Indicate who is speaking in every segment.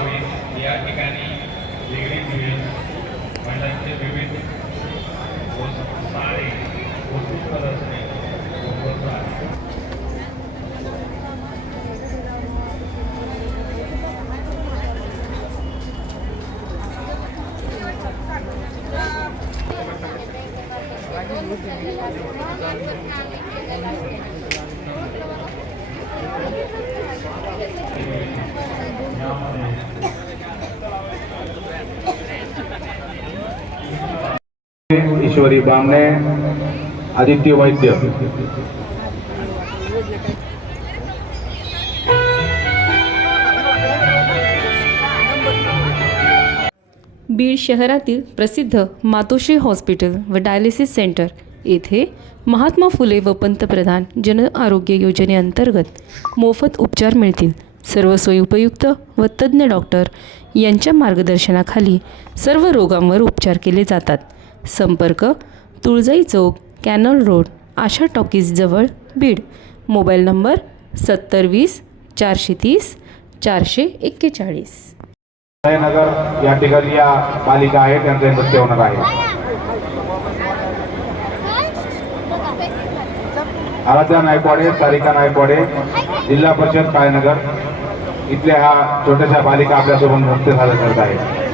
Speaker 1: विक्रीसाठी
Speaker 2: या ठिकाणी वेगळी दिवेल महिलांचे विविध वस्तू- साडी वस्तू प्रदर्शने उपलब्ध
Speaker 3: ईश्वरी बामणे आदित्य वैद्य.
Speaker 4: बीड शहरातील प्रसिद्ध मातोश्री हॉस्पिटल व डायलिसिस सेंटर येथे महात्मा फुले व पंतप्रधान जन आरोग्य योजनेअंतर्गत मोफत उपचार मिळतील. सर्व सोयी उपयुक्त व तज्ज्ञ डॉक्टर यांच्या मार्गदर्शनाखाली सर्व रोगांवर उपचार केले जातात. संपर्क तुळजाई चौक कॅनल रोड आशा टॉकीजजवळ बीड. मोबाईल नंबर सत्तर वीस चारशे तीस चारशे एक्केचाळीस.
Speaker 3: नगर या ठिकाणी या पालिका आहेत त्यांचे नृत्य होणार आहे. आराध्या नायकवाडे सारिका नायकवाडे जिल्हा परिषद काळनगर. इथल्या ह्या छोट्याशा पालिका आपल्यासोबत नृत्य सादर करत आहेत.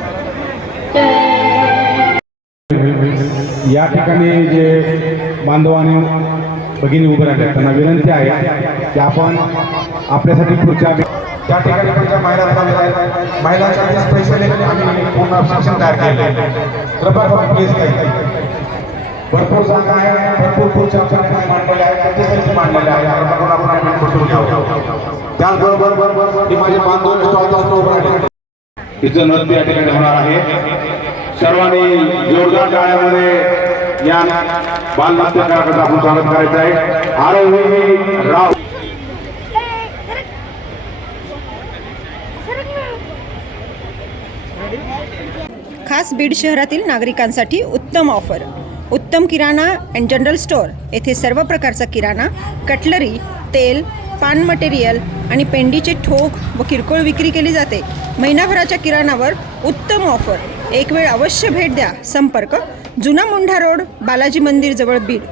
Speaker 3: या ठिकाणी जे बांधवाने भगिनी उभे राहिले त्यांना विनंती आहे की आपण आपल्यासाठी पुढच्या
Speaker 5: त्या ठिकाणी पण ज्या महिला थांबल्या आहेत महिलांसाठी स्पेशली आम्ही पूर्ण शिक्षण तयार कृपया करून प्लीज भरपूर जागा आहे भरपूर खुर्च्या आपल्याकडे मांडलेल्या आहेत त्याच्यासाठी मांडलेल्या आहे आपण आपण बसून घ्यावं त्याचबरोबर ही माझे बांधव स्टॉल उभं राहिले
Speaker 3: तिचं नृत्य या ठिकाणी होणार आहे. सर्वांनी जोरदार टाळ्यामध्ये या बाल आपण स्वागत करायचं आहे. आरोही राव.
Speaker 6: खास बीड शहरातील नागरिकांसाठी उत्तम ऑफर. उत्तम किराणा अँड जनरल स्टोअर येथे सर्व प्रकारचा किराणा कटलरी तेल पान मटेरियल आणि पेंडीचे ठोक व किरकोळ विक्री केली जाते. महिनाभराच्या किराणावर उत्तम ऑफर. एक वेळ अवश्य भेट द्या. संपर्क जुना मुंढा रोड बालाजी मंदिर जवळ बीड.